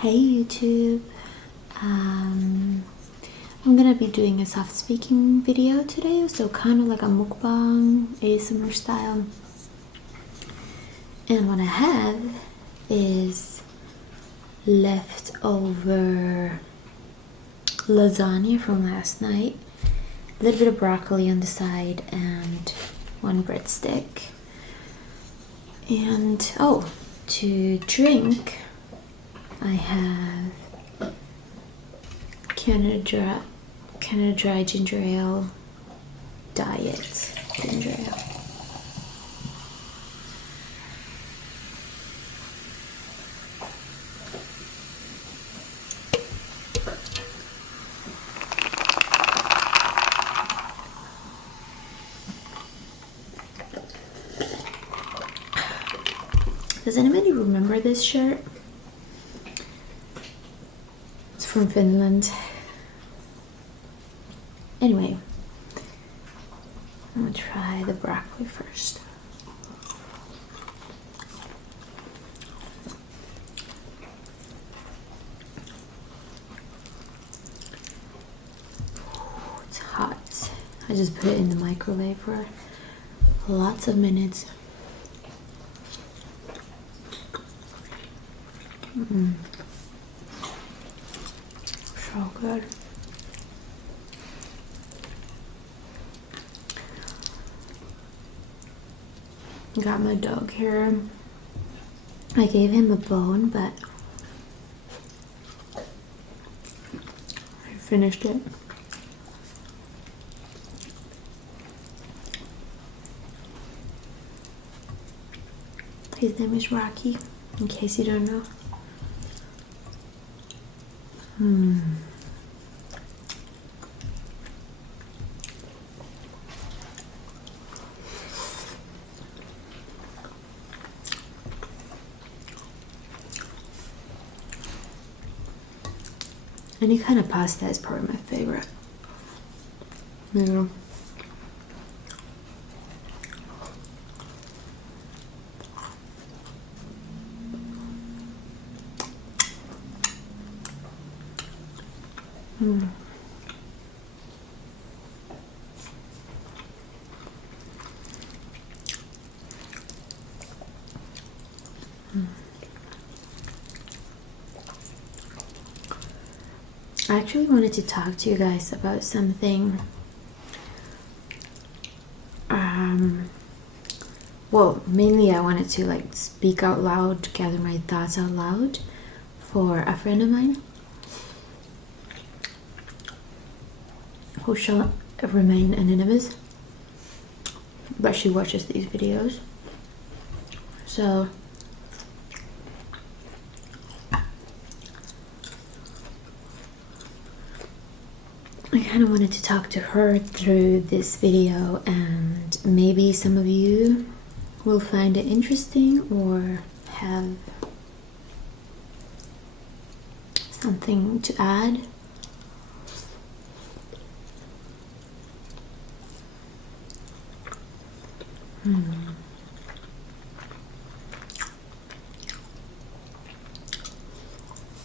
Hey YouTube, I'm gonna be doing a soft speaking video today, so kind of like a mukbang ASMR style. And what I have is leftover lasagna from last night, a little bit of broccoli on the side, and one breadstick. And oh, to drink I have Canada Dry Ginger Ale Diet Ginger Ale. Does anybody remember this shirt? It's from Finland. Anyway, I'm gonna try the broccoli first. It's hot. I just put it in the microwave for lots of minutes. So good. Got my dog here. I gave him a bone, but I finished it. His name is Rocky, in case you don't know. Any kind of pasta is probably my favorite. Yeah. I actually wanted to talk to you guys about something. Well, mainly I wanted to like speak out loud, gather my thoughts out loud for a friend of mine who shall remain anonymous, but she watches these videos. So I kind of wanted to talk to her through this video, and maybe some of you will find it interesting or have something to add.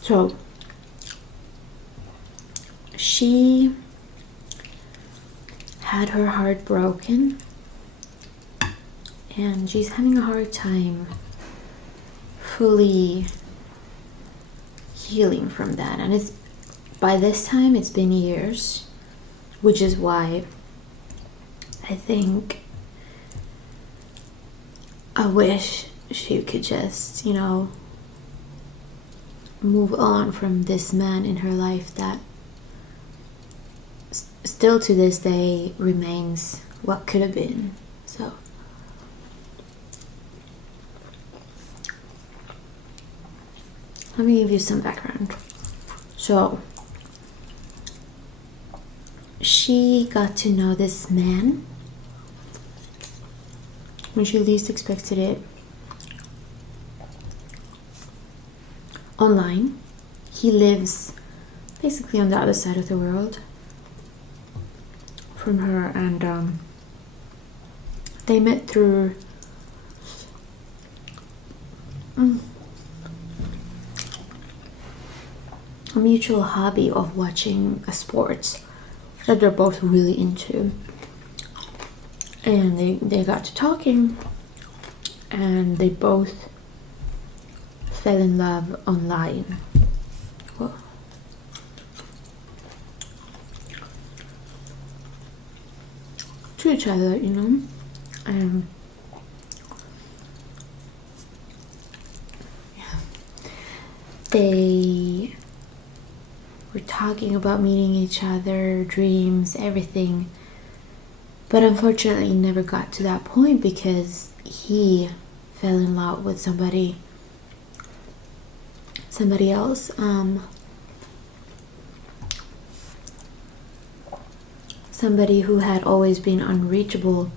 So she had her heart broken and she's having a hard time fully healing from that, and it's by this time it's been years, which is why I think I wish she could just, you know, move on from this man in her life that still to this day remains what could have been. So let me give you some background. So she got to know this man when she least expected it, online. He lives basically on the other side of the world from her, and they met through a mutual hobby of watching a sports that they're both really into. And they got to talking, and they both fell in love online. Well, to each other, you know. They were talking about meeting each other, dreams, everything. But unfortunately, never got to that point because he fell in love with somebody else. Somebody who had always been unreachable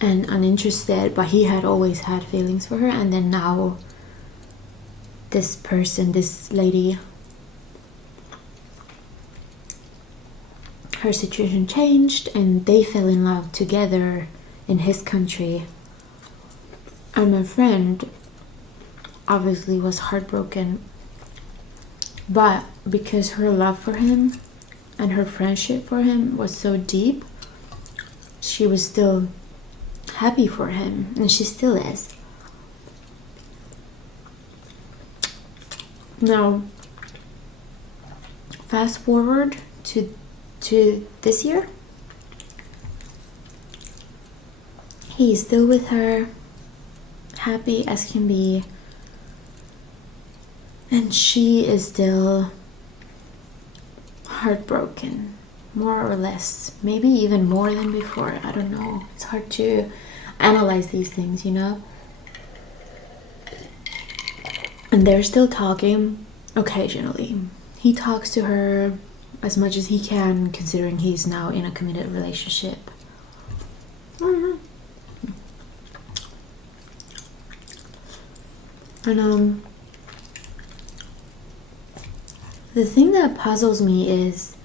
and uninterested, but he had always had feelings for her. And then now this person, this lady, her situation changed and they fell in love together in his country. And my friend obviously was heartbroken, but because her love for him and her friendship for him was so deep, she was still happy for him, and she still is. Now, fast forward to this year. He's still with her, happy as can be, and she is still heartbroken, more or less, maybe even more than before. I don't know, it's hard to analyze these things, you know. And they're still talking occasionally. He talks to her as much as he can, considering he's now in a committed relationship. And the thing that puzzles me is,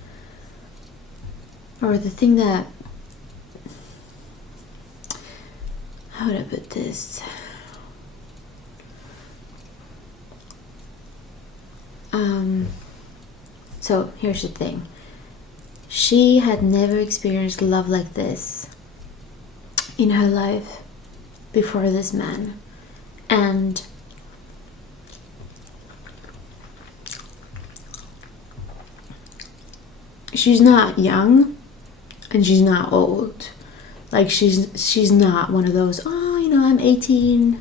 or the thing that, how would I put this? So here's the thing. She had never experienced love like this in her life before this man. And she's not young and she's not old. Like she's not one of those, oh, you know, I'm 18.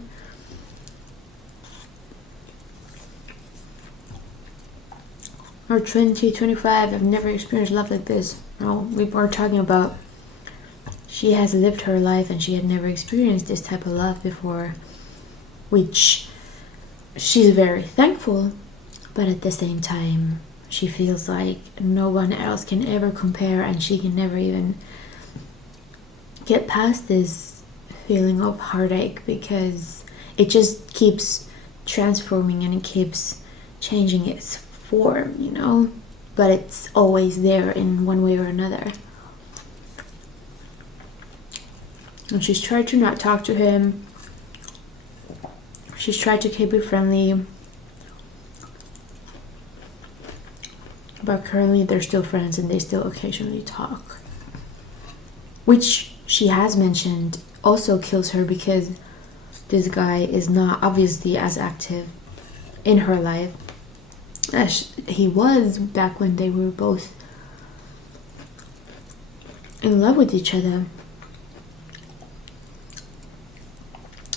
Or 20, 25, I've never experienced love like this. No, we were talking about she has lived her life and she had never experienced this type of love before, which she's very thankful, but at the same time she feels like no one else can ever compare, and she can never even get past this feeling of heartache because it just keeps transforming and it keeps changing its form, you know, but it's always there in one way or another. And she's tried to not talk to him. She's tried to keep it friendly, but currently they're still friends and they still occasionally talk, which she has mentioned also kills her because this guy is not obviously as active in her life as he was back when they were both in love with each other.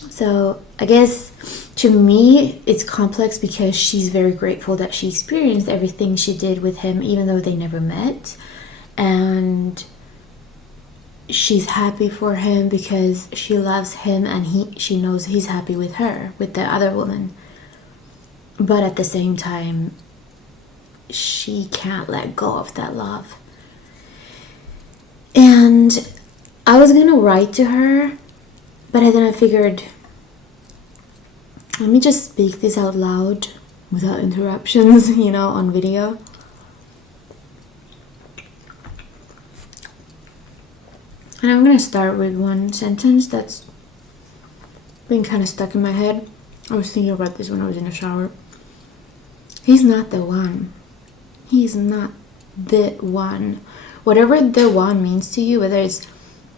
So I guess to me it's complex because she's very grateful that she experienced everything she did with him, even though they never met, and she's happy for him because she loves him and she knows he's happy with her, with the other woman. But at the same time, she can't let go of that love. And I was gonna write to her, but then I figured, let me just speak this out loud without interruptions, you know, on video. And I'm gonna start with one sentence that's been kind of stuck in my head. I was thinking about this when I was in the shower. He's not the one. He's not the one. Whatever the one means to you, whether it's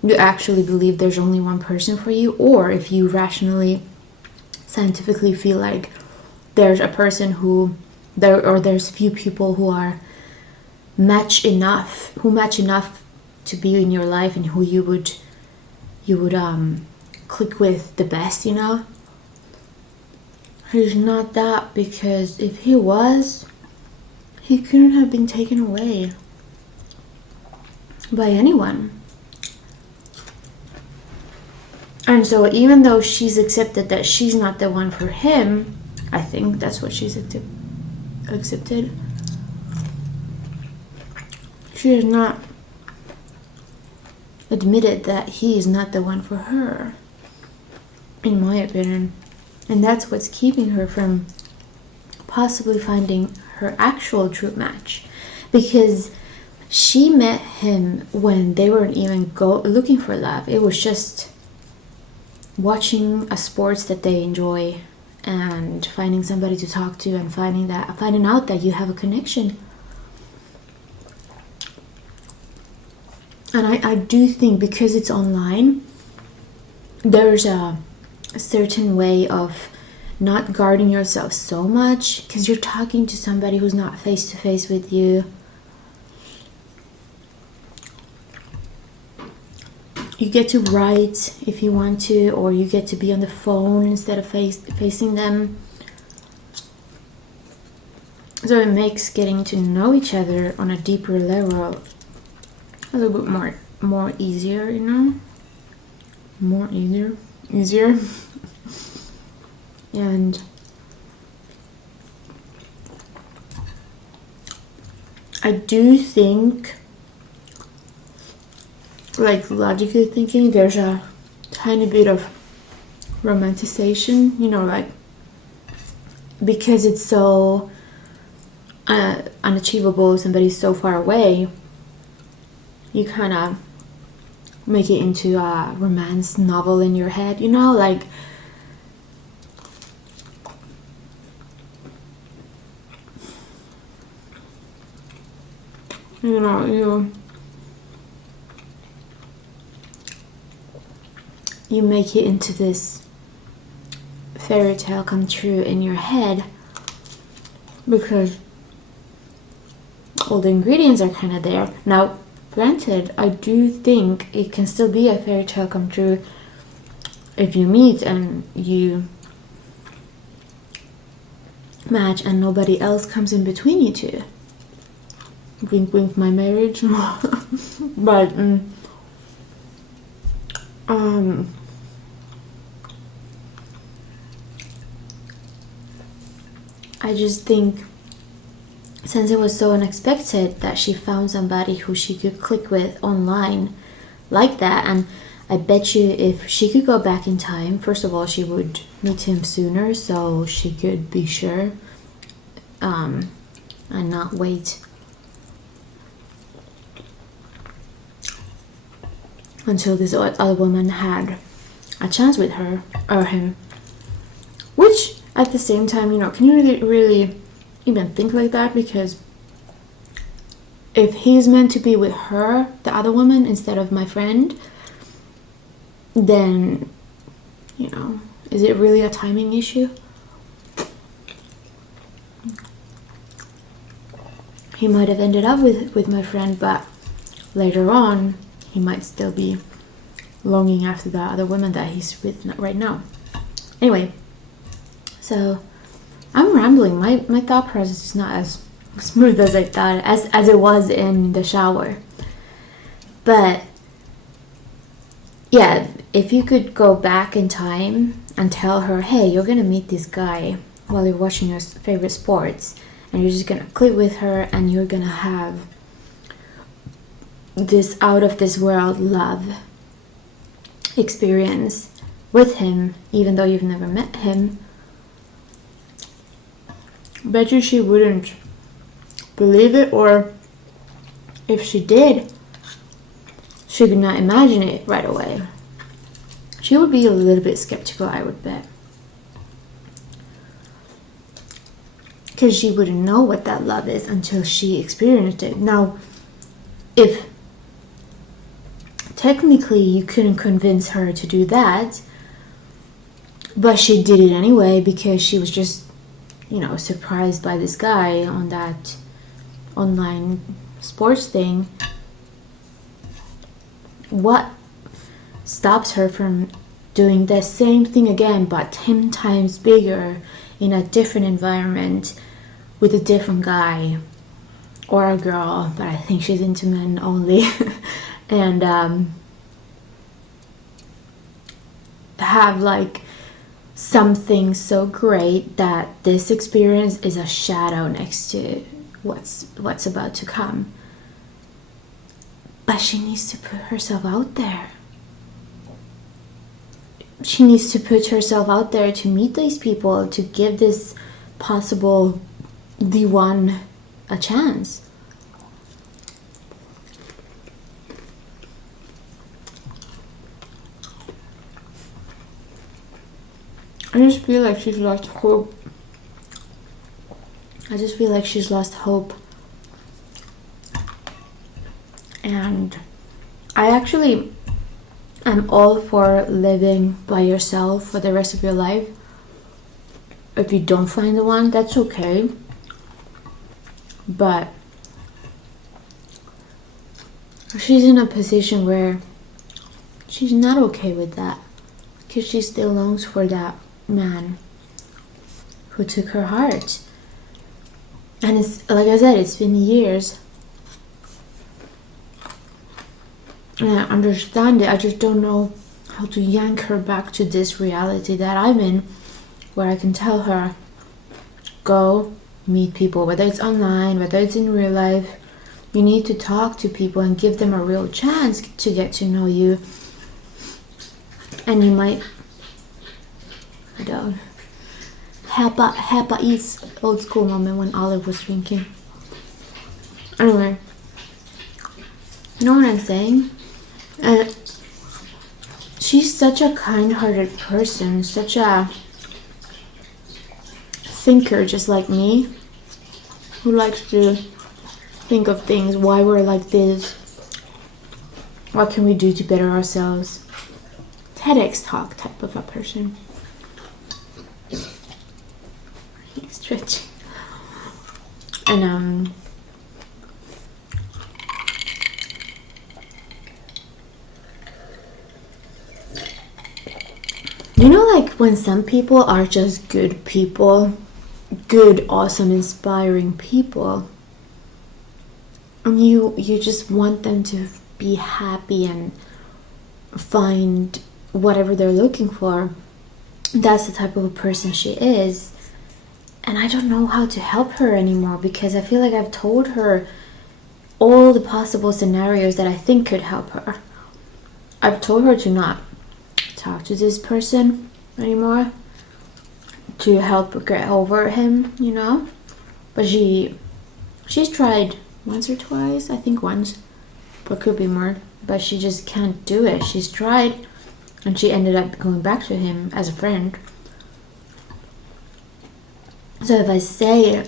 you actually believe there's only one person for you, or if you rationally, scientifically feel like there's a person who there's few people who are match enough to be in your life and who you would click with the best, you know. He's not that, because if he was, he couldn't have been taken away by anyone. And so even though she's accepted that she's not the one for him, I think that's what she's accepted. She has not admitted that he is not the one for her, in my opinion. And that's what's keeping her from possibly finding her actual true match. Because she met him when they weren't even looking for love. It was just watching a sports that they enjoy and finding somebody to talk to and finding out that you have a connection. And I do think because it's online, there's a certain way of not guarding yourself so much, because you're talking to somebody who's not face to face with you. You get to write if you want to, or you get to be on the phone instead of facing them. So it makes getting to know each other on a deeper level a little bit more easier, you know? More easier. And I do think, like logically thinking, there's a tiny bit of romanticization, you know, like because it's so unachievable, somebody's so far away, you kind of make it into a romance novel in your head, you know, like you make it into this fairy tale come true in your head, because all the ingredients are kind of there. Now, granted, I do think it can still be a fairy tale come true if you meet and you match and nobody else comes in between you two. Wink wink, my marriage. But I just think since it was so unexpected that she found somebody who she could click with online like that, and I bet you if she could go back in time, first of all, she would meet him sooner so she could be sure and not wait until this other woman had a chance with her or him. Which at the same time, you know, can you really even think like that? Because if he's meant to be with her, the other woman, instead of my friend, then, you know, is it really a timing issue? He might have ended up with my friend, but later on he might still be longing after the other woman that he's with right now. Anyway, so I'm rambling. My thought process is not as smooth as I thought, as it was in the shower. But yeah, if you could go back in time and tell her, hey, you're gonna meet this guy while you're watching your favorite sports, and you're just gonna click with her and you're gonna have this out of this world love experience with him, even though you've never met him, bet you she wouldn't believe it, or if she did, she could not imagine it right away. She would be a little bit skeptical, I would bet. because she wouldn't know what that love is until she experienced it. Now, if technically you couldn't convince her to do that, but she did it anyway because she was just, surprised by this guy on that online sports thing, what stops her from doing the same thing again but 10 times bigger in a different environment with a different guy or a girl, but I think she's into men only, and have like something so great that this experience is a shadow next to what's about to come. But she needs to put herself out there. She needs to put herself out there to meet these people, to give this possible the one a chance. I just feel like she's lost hope. And I actually am all for living by yourself for the rest of your life. If you don't find the one, that's okay. But she's in a position where she's not okay with that, because she still longs for that man who took her heart. And it's like I said, it's been years, and I understand it. I just don't know how to yank her back to this reality that I'm in, where I can tell her, go meet people, whether it's online, whether it's in real life. You need to talk to people and give them a real chance to get to know you. And you might, I don't, Heppa Eats old school moment when Olive was drinking. Anyway, you know what I'm saying? She's such a kind-hearted person, such a thinker just like me, who likes to think of things, why we're like this, what can we do to better ourselves. TEDx talk type of a person. Stretching. And like when some people are just good people, good, awesome, inspiring people, and you just want them to be happy and find whatever they're looking for. That's the type of a person she is. And I don't know how to help her anymore, because I feel like I've told her all the possible scenarios that I think could help her. I've told her to not talk to this person anymore, to help her get over him, But she's tried once or twice, I think once, but could be more. But she just can't do it. She's tried, and she ended up going back to him as a friend. So if I say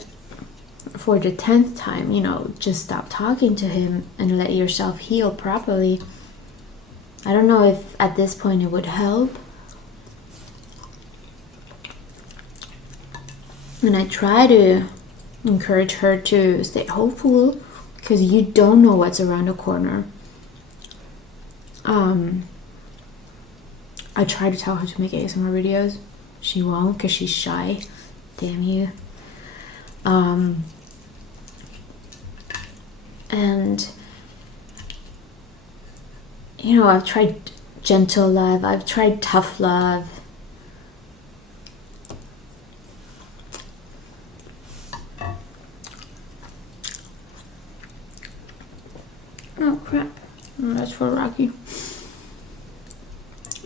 for the 10th time, just stop talking to him and let yourself heal properly, I don't know if at this point it would help. And I try to encourage her to stay hopeful, because you don't know what's around the corner. I try to tell her to make ASMR videos. She won't, because she's shy. Damn you. And I've tried gentle love, I've tried tough love. Oh crap, that's for Rocky.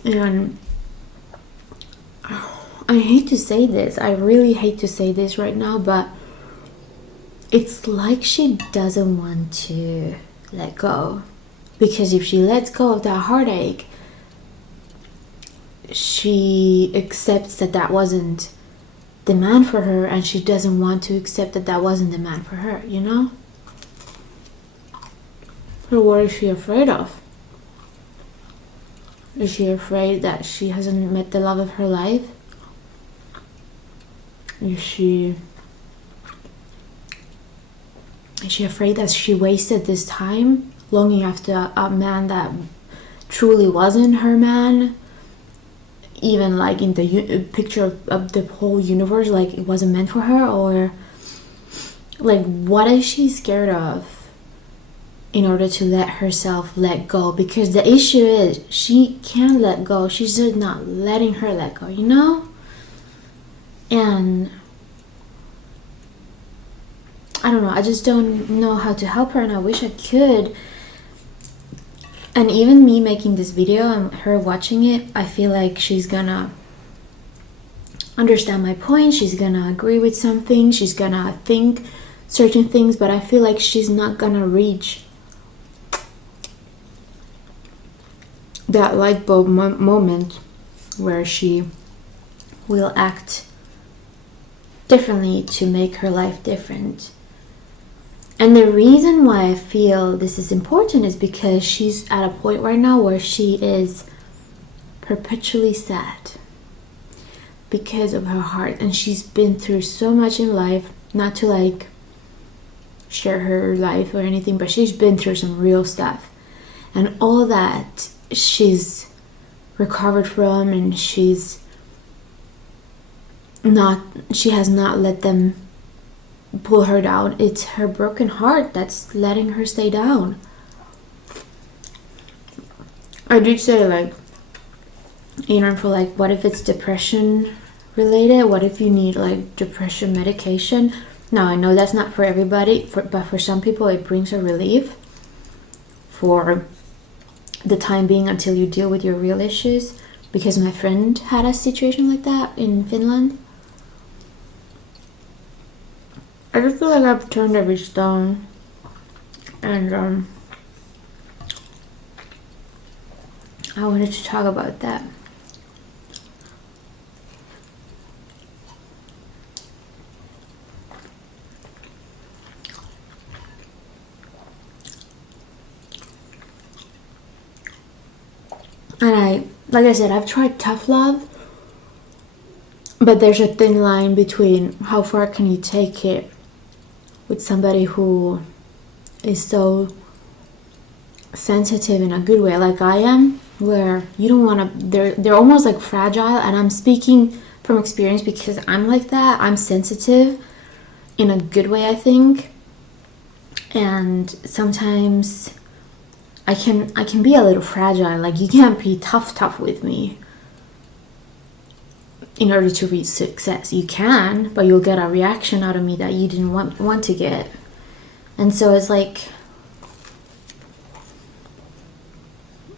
And I hate to say this, I really hate to say this right now, but it's like she doesn't want to let go. Because if she lets go of that heartache, she accepts that wasn't the man for her, and she doesn't want to accept that that wasn't the man for her, you know? So what is she afraid of? Is she afraid that she hasn't met the love of her life? Is she afraid that she wasted this time longing after a man that truly wasn't her man? Even like in the picture of the whole universe, like it wasn't meant for her? Or like, what is she scared of in order to let herself let go? Because the issue is she can't let go. She's just not letting her let go, you know? And I don't know, I just don't know how to help her, and I wish I could. And even me making this video and her watching it, I feel like she's gonna understand my point, she's gonna agree with something, she's gonna think certain things, but I feel like she's not gonna reach that light bulb moment where she will act differently to make her life different. And the reason why I feel this is important is because she's at a point right now where she is perpetually sad because of her heart, and she's been through so much in life. Not to like share her life or anything, but she's been through some real stuff, and all that she's recovered from, and she has not let them pull her down. It's her broken heart that's letting her stay down. I did say, like, for like, what if it's depression related? What if you need like depression medication? Now I know that's not for everybody, but for some people it brings a relief for the time being until you deal with your real issues. Because my friend had a situation like that in Finland. I just feel like I've turned every stone, and I wanted to talk about that. And like I said, I've tried tough love, but there's a thin line between how far can you take it with somebody who is so sensitive in a good way, like I am, where you don't want to, they're almost like fragile. And I'm speaking from experience because I'm like that. I'm sensitive in a good way, I think. And sometimes I can be a little fragile. Like, you can't be tough with me in order to reach success. You can, but you'll get a reaction out of me that you didn't want to get. And so it's like,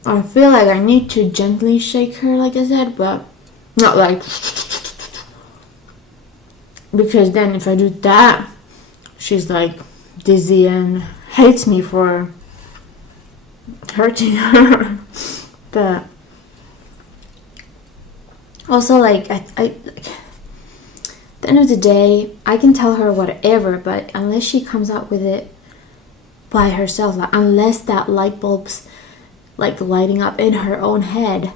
I feel like I need to gently shake her, like I said, but not like, because then if I do that, she's like dizzy and hates me for hurting her. But also, like, I at the end of the day, I can tell her whatever, but unless she comes up with it by herself, like, unless that light bulb's like lighting up in her own head,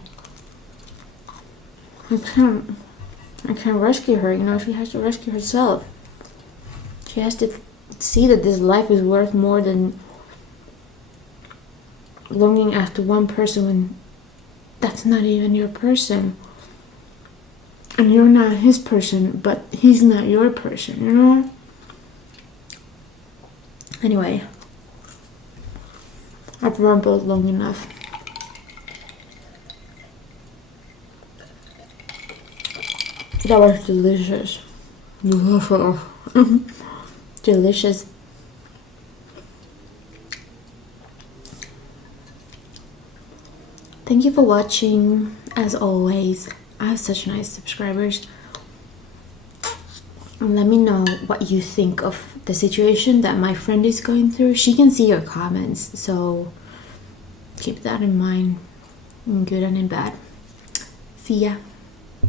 I can't rescue her, you know. She has to rescue herself. She has to see that this life is worth more than longing after one person when that's not even your person. And you're not his person, but he's not your person, you know? Anyway, I've rambled long enough. That was delicious. Delicious. Thank you for watching. As always, I have such nice subscribers. And let me know what you think of the situation that my friend is going through. She can see your comments, so keep that in mind, in good and in bad. See ya.